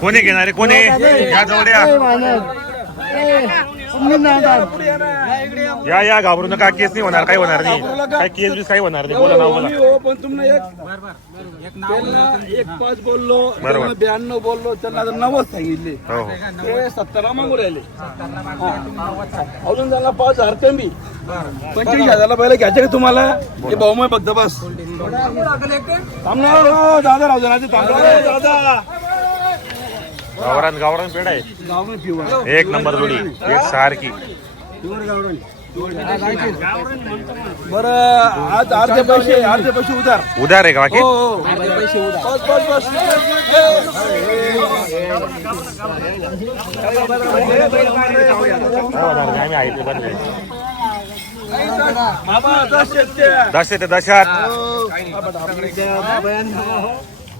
कोणी घेणारे? कोणी? या जवळ या. या या घाबरू नका. केस नाही होणार काही होणार नाही. काही केस बीस काही होणार नाही. बोला नाव बोला. मी हो पण तुम्हाला एक पाच बोललो ब्याण्णव बोललो त्यांना नव्वद सांगितले. हो हो. ते सत्तरला मागू राहिले. हा. अजून त्यांना पाच हजार कमी पंचवीस हजारला पहिले घ्यायचे का तुम्हाला? हे भाऊ मग फक्त बस थांबणार हो, दादा राहू हो, दादा. गावरान गावरान पेड आहे. एक नंबर जोडी एक सारखी. बरं आज अर्धे पैसे अर्धे पैसे उधार. उधार आहे का बाकी? हो हो. बस बस बस. आम्ही आहे ते मामा दश दशात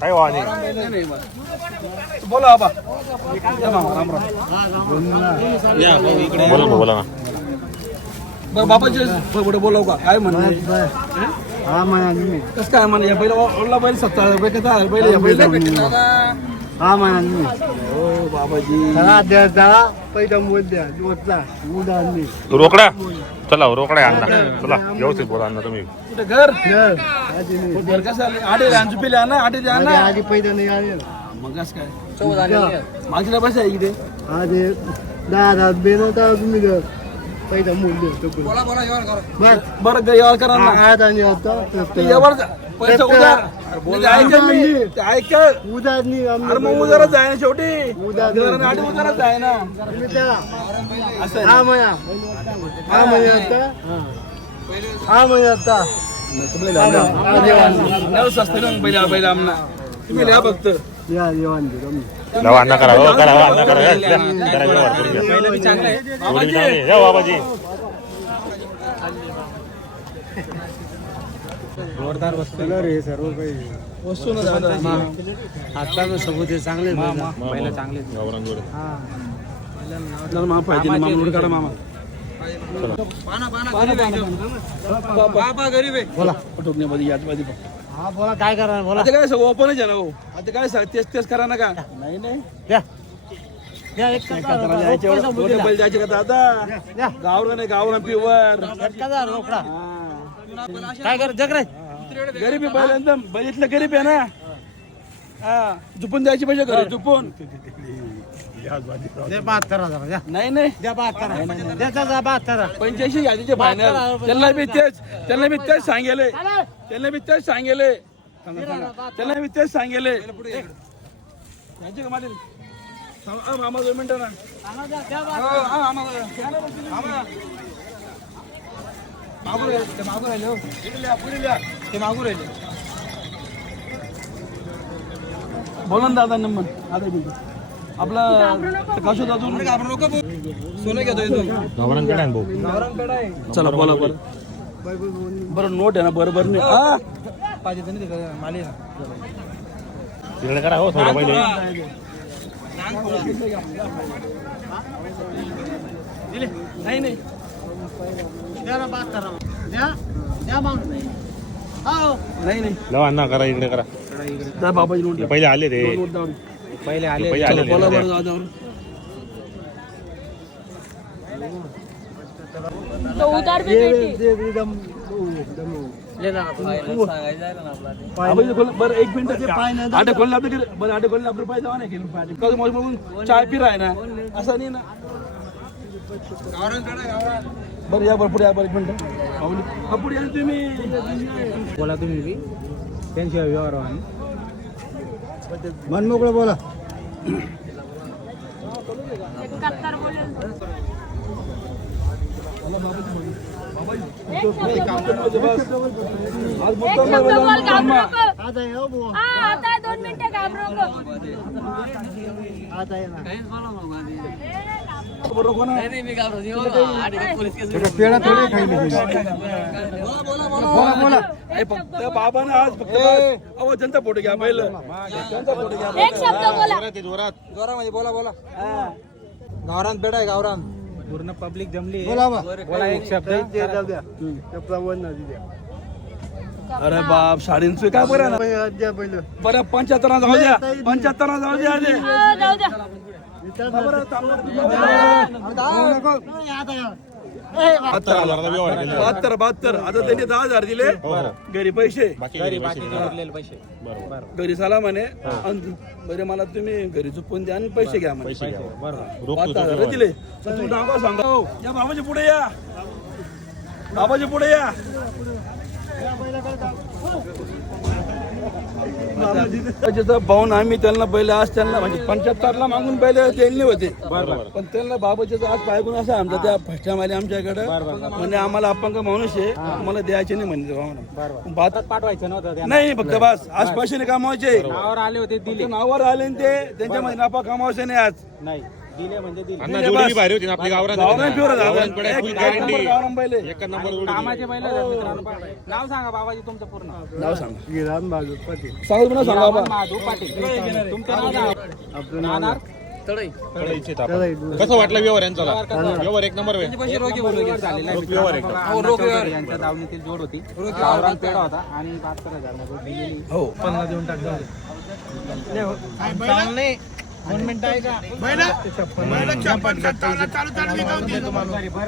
काय वाणी बोला बाबा. बोला ना बोला ना. बरं बाबाचे पुढे बोलाव का? काय म्हणणं हा म्हणा कसं काय म्हणणं या पहिला ओला बैल सत्तर हजार रुपये हजार पहिले या बैल हा म्हणा हो बाबाजी चला द्या चला पैदा मोल द्या. दिवसला उदा मी रोकडा? चला हो, रोकडा आहे अण्णा चला व्यवस्थित बोला अण्णा तुम्ही. कुठे घर? आधी नाही. घर कसं आले? आडे आमची पिले आणा आडे द्या ना. आधी पैदा नाही आले. मग कसं काय? मागच्या पैसे आहे इथे आधी दहा हजार बेनवता तुम्ही जर पैदा मोल द्या बरं ग- यावर करा ना. आज आणि आता. ते यावर पैसे उधार. नाही, ते ऐका मी. ते ऐका उदा नाही अरे मग उधारच आहे ना शेवटी. घर आडे उधारच आहे ना. असं. हा म्हणा हा म्हणे आता. हा. म्हणे आता. नऊ स्वस्त ना बैला बैला आमना तुम्ही लिहा फक्त. या येवान दे लावा अण्णा करा हो करा हो, अण्णा करा या, या, करा व्यवहार करून घ्या. बैल बी चांगले आहे. जोडी बी चांगली आहे. या कलर हे सर्व काही. वस्तू ना दादा आता सबूत हे चांगले गावरान जोडी आपल्याला मामा पाहिजे ना, मामा उडून काढा मामा. बोला. याच मध्ये. हा बोला काय करणार बोला. आता काय ओपनच आहे ना हो? आता काय सग- तेच तेच करा ना का नाही नाही. द्या. जायचे का दादा? गावरा नाही गावरा रोकडा. काय कर जग रे. गरीब आहे एकदम बैलीतलं गरीब आहे ना? हा. झुपून द्यायची पाहिजे घरी झुपून. दे बहात्तर हजार द्या. नाही नाही. द्या बहात्तर द्या जा बहात्तर पंच्याऐंशी यादीचे फायनल त्यांना बी तेच त्यांना बी तेच सांगेले. त्यांना बी तेच सांगेले. सांगा, सांगा. त्यांना बी तेच सांगेले. यांचे का मालील? थांब, आ, मामा दोन मिनिटं ना. मागू राहिले, ते मागू राहिले हो. ते मागू राहिले. बोला ना दादा नंबर. आता मिनिट आपला कसो दादू सोनं भाऊ. चला बोला बरं बरं नोट आहे ना बरोबर नाही हा. तिकडे करा हो थोडं ना नाही नाही. लावा अण्णा करा इकडे करा. बाबाजी हे पहिले आले दावर पहिले हे पहिले आले बोला ते. बरं दादावर तो उतार भी बेटी एकदम एकदम बाबाजी खोल बरं एक मिनिट आपले पाहिजे नाही केलं पाहिजे कसं मग चाय पिरा आहे ना. असं नाही ना. बरं या बरं पुढे या बरं एक मिनिट. हा, पुढे या तुम्ही. बोला तुम्ही बी. त्यांच्या व्यवहार मन मोकळं बोला. आता हो. हा दोन मिनिटं घाबरू आता पेढा थोडी खायला बोला बोला फक्त आज फक्त. अहो जनता फोटो घ्या पहिलं. जनता फोटो घ्या एक शब्द बोला जोरामध्ये बोला बोला गावरान पेढा आहे गावरान पूर्ण पब्लिक जमली बोला एक शब्द अरे बाप साडेनशे काय बरं पंच्याहत्तर जाऊ द्या पंच्याहत्तर जाऊ द्या. बहात्तर बहात्तर. आता त्यांनी दहा हजार दिले. हो हो. घरी पैसे. घरी चला म्हणे बरे मला तुम्ही घरी चुकून द्या आणि पैसे घ्या म्हणे. बहात्तर हजार दिले. सांगा. हो, या बाबाजी पुढे या. बाबाजी पुढे या. त्याचा भाऊन आम्ही त्यांना पहिले आज त्यांना म्हणजे पंच्याहत्तरला मागून पहिले त्यांनी होते. पण त्यांना बाबाचे आज पायगुण असं आमचा त्या फष्ट्यामाले आमच्याकडे. म्हणजे आम्हाला अपंग माणूस आहे आम्हाला द्यायचे नाही म्हणजे भावानं. पाठवायचं नव्हतं नाही फक्त बस. आज पैसे नाही कमावायचे. नावावर आले होते नावावर आले ते त्यांच्यामध्ये नफा कमावायचे नाही आज. नाही. दिले म्हणजे दिले अण्णा जोडी बी भारी होती ना आपली गावरान गावरान प्युअर गावरानकडे full guarantee. गावरान पहिले. एक नंबर जोडी कामाचे बैल आहेत मित्रांनो नाव सांगा बाबाजी तुमचं पूर्ण. नाव सांगा. गिराम बाजू पाटील. सांगा पुन्हा सांगा बाबा. महादू पाटील. तुमचं नाव सांगा. आपलं नाव कळायचे आहेत चला, आपण. कसं वाटलं व्यवहार यांचा? व्यवहार एक नंबर आहे. व्यवहार झालेला आहे रोख व्यवहार आहे का? मित्रांनो. अण्णा चौधरी यांच्या दावणीतील दोन मिनिटं आहे का होता आणि बहात्तर